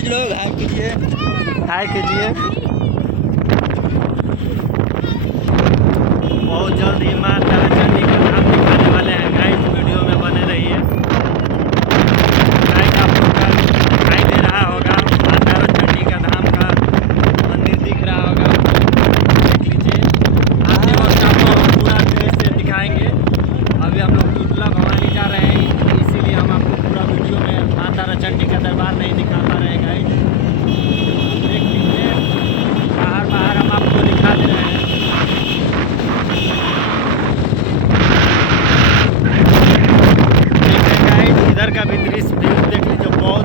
Guys लोग हाय कीजिए, हाय कीजिए। बहुत जल्द ही माँ तारा चंडी का धाम दिखाने वाले हैं गाइस, वीडियो में बने रहिए। गाइस आप लोग का दिखाई दे रहा होगा माँ तारा चंडी का धाम का मंदिर दिख रहा होगा, देख लीजिए। आते वक्त आपको हम पूरा दृश्य दिखाएंगे। अभी हम लोग टुटला भवानी जा रहे हैं, इसीलिए हम आपको पूरा वीडियो में माँ तारा चंडी का दरबार नहीं दिखा पा रहे हैं गाइस। देख लीजिए, बाहर बाहर हम आपको दिखा दे रहे हैं। इधर का भी दृश्य देख लीजिए, बहुत